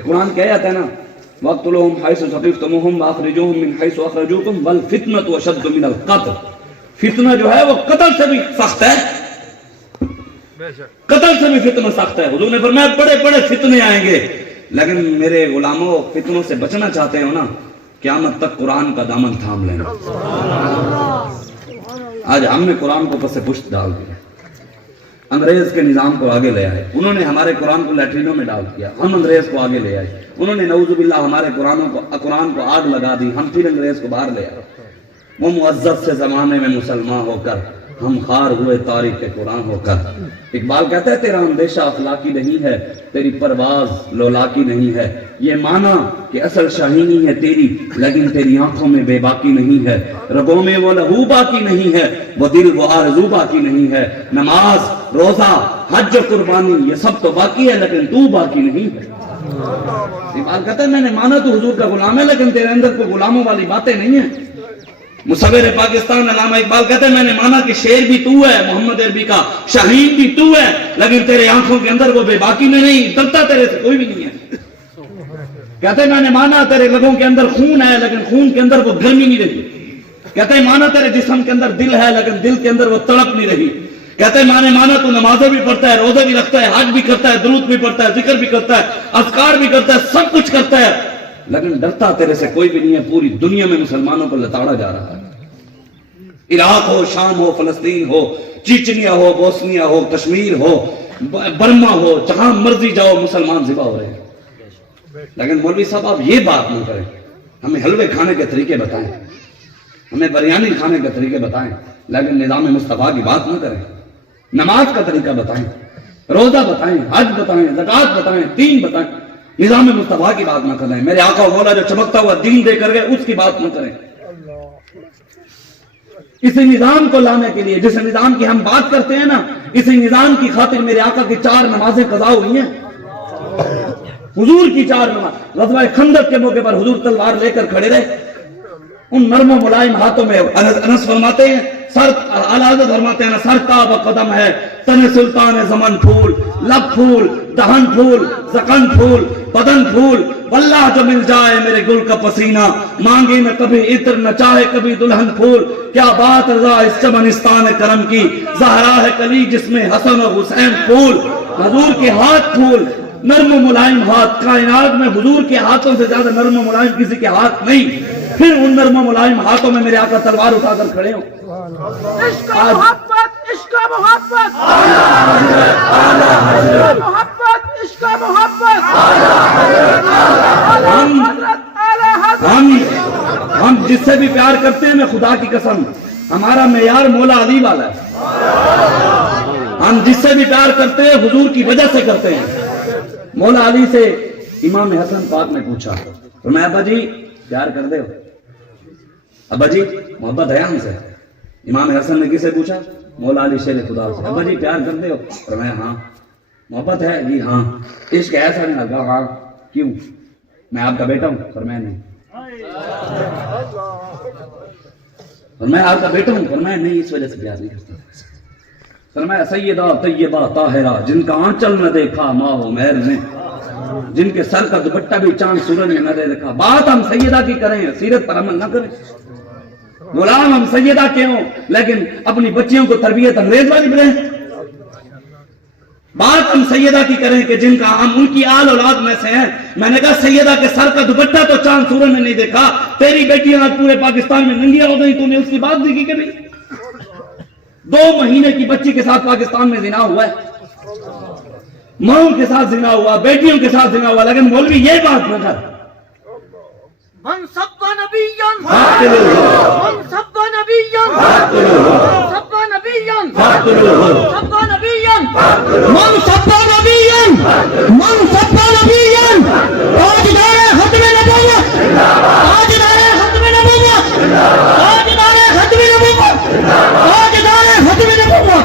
قرآن کیا آتا ہے نا وَاقْتُلُوهُمْ حَيْثُ ثَقِفْتُمُوهُمْ وَأَخْرِجُوهُم مِّنْ حَيْثُ أَخْرَجُوكُمْ وَالْفِتْنَةُ أَشَدُّ مِنَ الْقَتْلِ. فتنہ جو ہے وہ قتل سے بھی سخت ہے، قتل سے بھی فتنہ سخت ہے. حضور نے فرمایا بڑے بڑے فتنے آئیں گے، لیکن میرے غلاموں فتنوں سے بچنا چاہتے ہو نا، قیامت تک قرآن کا دامن تھام لینا. آج ہم نے قرآن کو پس پشت ڈال دیا، انگریز کے نظام کو آگے لے آئے. انہوں نے ہمارے قرآن کو لیٹرینوں میں ڈال دیا، ہم انگریز کو آگے لے آئے. انہوں نے نعوذ باللہ ہمارے قرآن کو آگ لگا دی، ہم پھر انگریز کو باہر لے آئے. وہ معزز سے زمانے میں مسلمان ہو کر ہم خار ہوئے تاریخ قرآن ہو کر. اقبال کہتا ہے تیرا اندیشہ اخلاقی نہیں ہے، تیری پرواز لولاکی نہیں ہے. یہ مانا کہ اصل شاہینی ہے تیری، لیکن تیری آنکھوں میں بے باکی نہیں ہے. رگوں میں وہ لہو باقی نہیں ہے، وہ دل وہ آرزو باقی نہیں ہے. نماز روزہ حج و قربانی یہ سب تو باقی ہے، لیکن تو باقی نہیں ہے. اقبال کہتا ہے میں نے مانا تو حضور کا غلام ہے، لیکن تیرے اندر کوئی غلاموں والی باتیں نہیں ہیں. مصور پاکستان علامہ اقبال کہتے ہیں میں نے مانا کہ شیر بھی تو ہے، محمد عربی کا شہید بھی تو ہے، لیکن تیرے آنکھوں کے اندر وہ بے باکی میں نہیں، ڈرتا تیرے سے کوئی بھی نہیں ہے. کہتے ہیں میں نے مانا تیرے لبوں کے اندر خون ہے، لیکن خون کے اندر وہ گرمی نہیں رہی. کہتے ہیں مانا تیرے جسم کے اندر دل ہے، لیکن دل کے اندر وہ تڑپ نہیں رہی. کہتے ہیں میں نے مانا تو نمازیں بھی پڑھتا ہے، روزے بھی رکھتا ہے، حج بھی کرتا ہے، درود بھی پڑھتا ہے، ذکر بھی کرتا ہے، اذکار بھی کرتا ہے، سب کچھ کرتا ہے، لیکن ڈرتا تیرے سے کوئی بھی نہیں ہے. پوری دنیا میں مسلمانوں کو لتاڑا جا رہا ہے. عراق ہو، شام ہو، فلسطین ہو، چیچنیا ہو، بوسنیا ہو، کشمیر ہو، برما ہو، جہاں مرضی جاؤ مسلمان ذبح ہو رہے ہیں. لیکن مولوی صاحب آپ یہ بات نہ کریں، ہمیں حلوے کھانے کے طریقے بتائیں، ہمیں بریانی کھانے کے طریقے بتائیں، لیکن نظام مصطفیٰ کی بات نہ کریں. نماز کا طریقہ بتائیں، روزہ بتائیں، حج بتائیں، زکوٰۃ بتائیں، دین بتائیں، نظام مصطفیٰ کی بات نہ کریں. میرے آقا و مولا جو چمکتا ہوا دین دے کر گئے اس کی بات نہ کریں. اسی نظام کو لانے کے لیے جس نظام کی ہم بات کرتے ہیں نا، اسی نظام کی خاطر میرے آقا کی 4 نمازیں قضا ہوئی ہیں. حضور کی 4 نماز. غزوہ خندق کے موقع پر حضور تلوار لے کر کھڑے رہے، ان نرم و ملائم ہاتھوں میں انس فرماتے ہیں، اعلیٰ حضرت فرماتے ہیں سر تاب قدم ہے، تن سلطان زمن پھول، لب پھول، دہن پھول، زکن پھول، بدن پھول. واللہ جو مل جائے میرے گل کا پسینہ، مانگی میں کبھی عطر نہ چاہے کبھی دلہن پھول. کیا بات رضا اس چمنستان کرم کی، زہرا ہے کلی جس میں حسن و حسین پھول. حضور کے ہاتھ پھول، نرم و ملائم ہاتھ. کائنات میں حضور کے ہاتھوں سے زیادہ نرم و ملائم کسی کے ہاتھ نہیں. پھر ان نرم و ملائم ہاتھوں میں میرے آقا تلوار اٹھا کر کھڑے ہوں. عشق محبت، عشق محبت، محبت، عشق محبت. ہم جس سے بھی پیار کرتے ہیں میں خدا کی قسم ہمارا معیار مولا علی والا ہے. ہم جس سے بھی پیار کرتے ہیں حضور کی وجہ سے کرتے ہیں. مولا علی سے امام حسن پاک نے پوچھا تو میں ابا جی پیار کر دے ہو؟ ابا جی محبت ہے ہم سے؟ امام حسن نے کسے پوچھا؟ مولا علی شیر خدا سے. ابا جی پیار کرتے ہو؟ فرمایا ہاں. محبت ہے؟ جی ہاں. عشق ایسا نہیں لگا؟ ہاں. کیوں؟ میں آپ کا بیٹا ہوں؟ فرمایا نہیں. فرمایا آپ کا بیٹا ہوں؟ فرمایا نہیں اس وجہ سے پیار نہیں کرتا. فرمایا سیدہ طیبہ طاہرہ جن کا آنچل نہ دیکھا ماہ و مہر نے، جن کے سر کا دوپٹہ بھی چاند سورج نے نہ دیکھا. بات ہم سیدہ کی کریں، سیرت پر عمل نہ کریں. غلام ہم سیدہ کے ہوں لیکن اپنی بچیوں کو تربیت انگریز والی ملے. بات ہم سیدہ کی کریں کہ جن کا ہم ان کی آل اولاد میں سے ہیں. میں نے کہا سیدہ کے سر کا دوپٹہ تو چاند سورج نے نہیں دیکھا، تیری بیٹیاں آج پورے پاکستان میں ننگیاں ہو گئی، تو نے اس کی بات دیکھی کہ نہیں؟ 2 مہینے کی بچی کے ساتھ پاکستان میں زنا ہوا ہے، ماؤں کے ساتھ زنا ہوا، بیٹیوں کے ساتھ زنا ہوا، لیکن مولوی یہ بات نہ کر. من سب نبیًا من سب نبیًا سب نبیًا سب نبیًا من سب نبیًا من سب نبیًا تاجدار ختم نبوت، تاجدار ختم نبوت، تاجدار ختم نبوت، تاجدار ختم نبوت.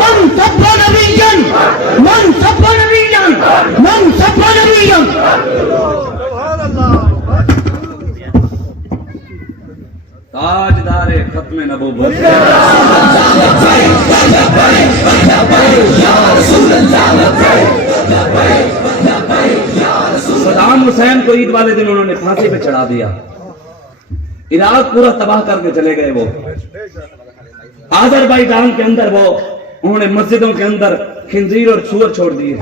من سب نبیًا من سب نبیًا من سب نبیًا. تاجدار ختم نبوت. صدا इमाम हुसैन को ईद वाले दिन उन्होंने फांसी पे चढ़ा दिया, इराक पूरा तबाह करके चले गए वो। आज़रबाईजान के अंदर वो उन्होंने मस्जिदों के अंदर खिंजीर और सूअर छोड़ दिए।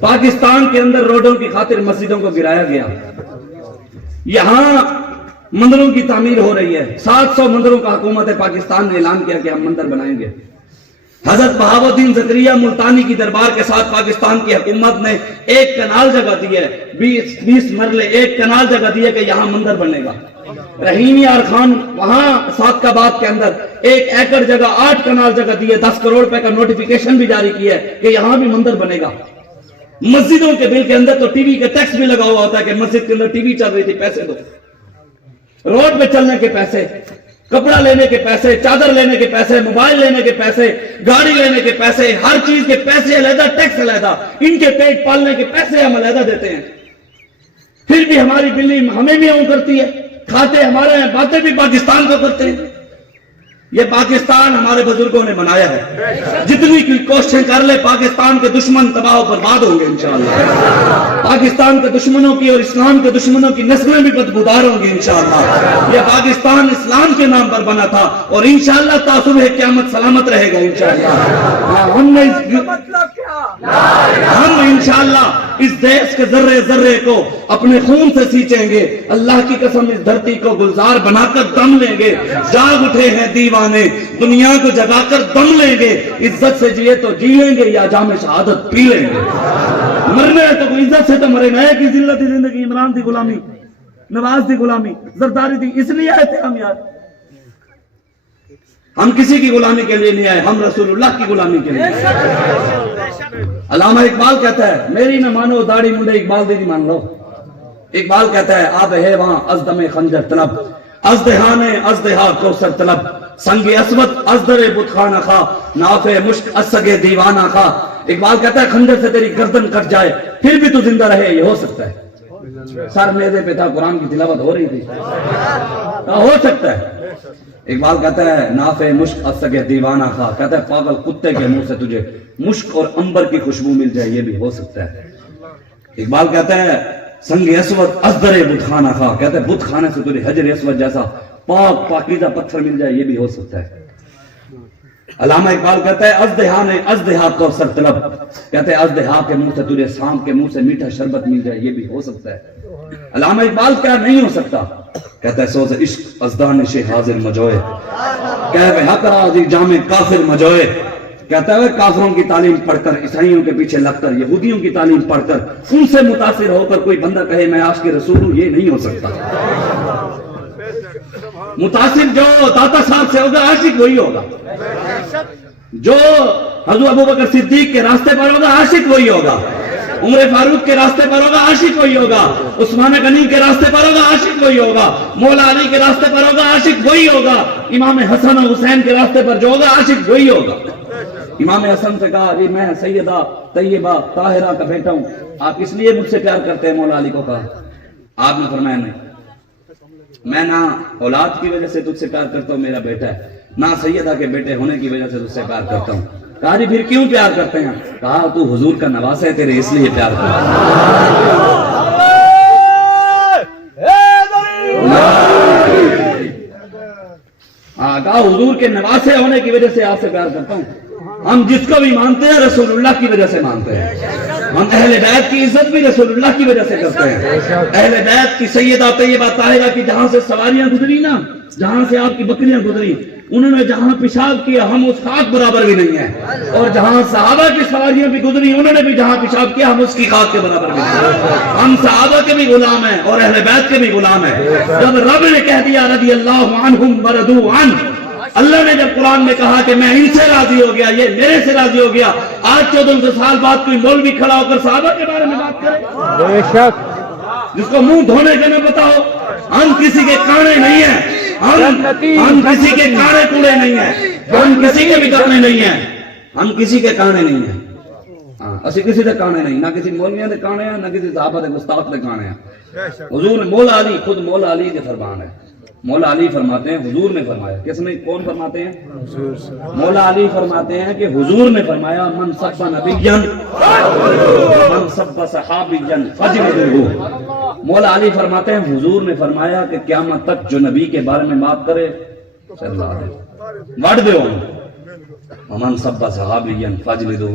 पाकिस्तान के अंदर रोडों की खातिर मस्जिदों को गिराया गया। यहाँ मंदिरों की तामीर हो रही है। 700 मंदिरों का हुकूमत पाकिस्तान ने ऐलान किया कि हम मंदिर बनाएंगे। हजरत बहाउद्दीन ज़करिया मुल्तानी की दरबार के साथ पाकिस्तान की हुकूमत ने एक कनाल जगह दी है, 20 मरले एक कनाल जगह दी है कि यहाँ मंदिर बनेगा। रहीम यार खान वहां सादकाबाद के अंदर 1 एकड़ जगह 8 कनाल जगह दी है, 10 करोड़ रुपए का नोटिफिकेशन भी जारी किया है कि यहाँ भी मंदिर बनेगा। मस्जिदों के बिल के अंदर तो टीवी का टैक्स भी लगा हुआ होता है कि मस्जिद के अंदर टीवी चल रही थी, पैसे दो। रोड पे चलने के पैसे, कपड़ा लेने के पैसे, चादर लेने के पैसे, मोबाइल लेने के पैसे, गाड़ी लेने के पैसे, हर चीज के पैसे अलहदा, टैक्स अलहदा, इनके पेट पालने के पैसे हम अलहदा देते हैं। फिर भी हमारी बिल्ली हमें भी यूं करती है, खाते हमारे हैं, बातें भी पाकिस्तान को करते हैं। ये पाकिस्तान हमारे बुजुर्गों ने बनाया है। जितनी की कोशिशें कर ले, पाकिस्तान के दुश्मन तबाह बर्बाद होंगे इंशाअल्लाह। पाकिस्तान के दुश्मनों की और इस्लाम के दुश्मनों की नस्लें भी बदबूदार होंगी इंशाअल्लाह। ये पाकिस्तान इस्लाम के नाम पर बना था और इंशाअल्लाह तासुबह क़यामत सलामत रहेगा इंशाअल्लाह। हम इंशाअल्लाह इस देश के जर्रे जर्रे को अपने खून से सींचेंगे। अल्लाह की कसम इस धरती को गुलजार बनाकर दम लेंगे। जाग उठे हैं दीवाने, दुनिया को जगाकर दम लेंगे। इज्जत से जिए तो जी लेंगे या जामे शहादत पी लेंगे। मरने है तो इज्जत से तो मरे ना। की जिल्लत जिंदगी, इमरान की गुलामी, नवाज की गुलामी, जरदारी थी, इसलिए आए थे हम यार। हम किसी की गुलामी के लिए नहीं आए, हम रसूलुल्लाह की गुलामी के लिए आए। अल्लामा इकबाल कहता है, मेरी न मानो दाढ़ी मुंडे इकबाल दी मान लो। इकबाल कहता है, आप है वहां अजदमे खंजर तलब, अजदहाने अजदहा कौसर तलब, संगे असवद अजदरे बुतखाना खा, नाफे मुश्क असगे दीवाना खा। इकबाल कहता है, खंजर से तेरी गर्दन कट जाए फिर भी तू जिंदा रहे, ये हो सकता है। सर मेरे पे था, कुरान की तिलावत हो रही थी, हो सकता है। इकबाल कहता है, नाफे मुश्क असगे दीवाना खा, कहता है पागल कुत्ते के मुंह से तुझे मुश्क और अंबर की खुशबू मिल जाए, ये भी हो सकता है। इकबाल कहता है, संगे असवद अजदरे बुतखाना खा, कहता है बुत खाने से तुझे हजर असवद जैसा पाक पाकीज़ा पत्थर मिल जाए, ये भी हो सकता है। अल्लामा इकबाल कहता है, अजदहा ने अजदहा कौसर तलब, कहते हैं अजदहा के मुंह से तुझे सांप के मुंह से मीठा शरबत मिल जाए, ये भी हो सकता है। अल्लामा इकबाल क्या नहीं हो सकता, कहता है सोज़ इश्क अज़दान शे हाजिर मजोए, कहवे हक राज़ी जामे काफिर मजोए। कहता है काफिरों की तालीम पढ़कर, ईसाइयों के पीछे लगकर, यहूदियों की तालीम पढ़कर उनसे मुतासिर होकर कोई बंदा कहे मैं आशिक़ रसूल हूं, ये नहीं हो सकता। मुतासिर जो दाता साहब से होगा आशिक वही होगा, जो हज़रत अबू बकर सिद्दीक के रास्ते पर होगा आशिक वही होगा, उमर फारूक के रास्ते पर होगा आशिक वही होगा, उस्मान गनी के रास्ते पर होगा आशिक वही होगा, मौला अली के रास्ते पर होगा आशिक वही होगा, इमाम हसन और हुसैन के रास्ते पर जो होगा आशिक वही होगा। इमाम हसन से कहा, जी मैं सैयदा तैयबा ताहिरा का बेटा हूं, आप इसलिए मुझसे प्यार करते हैं? मौला अली को कहा। आपने फरमाया नहीं, मैं ना औलाद की वजह से तुझसे प्यार करता हूं, मेरा बेटा है, ना सैयदा के बेटे होने की वजह से तुझसे प्यार करता हूं। कहा जी फिर क्यों प्यार करते हैं? कहा तू हुजूर का नवासा है, तेरे इसलिए प्यार करता हूं। कहा हुजूर के नवासे होने की वजह से आपसे प्यार करता हूं। हम जिसको भी मानते हैं रसूलुल्लाह की वजह से मानते हैं। हम अहले बैत की इज्जत भी रसूलुल्लाह की वजह से करते हैं। अहले बैत की सैयदा तैयबा ताहिरा की जहां से सवारियां गुजरी ना, जहां से आपकी बकरियां गुजरी, उन्होंने जहां पेशाब किया हम उस खाक बराबर भी नहीं है, और जहां सहाबा की सवारियां भी गुजरी उन्होंने भी जहां पेशाब किया हम उसकी खाक के बराबर भी नहीं है। हम सहाबा के भी गुलाम हैं और अहले बैत के भी गुलाम हैं। जब रब ने कह दिया रज़ी अल्लाहु अन्हुम व रदू अन, अल्लाह ने जब कुरान में कहा कि मैं इनसे राजी हो गया, ये मेरे से राजी हो गया, आज 1400 साल बाद कोई मौलवी खड़ा होकर सहाबा के बारे में बात करे? बेशक, जिसको मुंह धोने के न बताओ। हम किसी के काने नहीं है, हम किसी के काने कूड़े नहीं है, हम किसी के भी काने नहीं है, हम किसी के काने नहीं है। हाँ, असि किसी के काने नहीं, ना किसी मौलवियों के काने हैं, ना किसी सहाबा के गुस्ताख के काने हैं। हुजूर मौला अली, खुद मौला अली के फरमान है। मौला अली फरमाते हैं, हुजूर ने फरमाया। किसने, कौन फरमाते हैं? मौला अली फरमाते हैं कि हुजूर ने फरमाया, मन सब्बा नबिय्यन मन सब्बा सहाबिय्यन फजलिदुहु। مولا علی فرماتے ہیں حضور نے فرمایا کہ قیامت تک جو نبی کے بارے میں بات کرے صلی اللہ علیہ وسلم وڈ دے ومن سب صحابی فجلدہ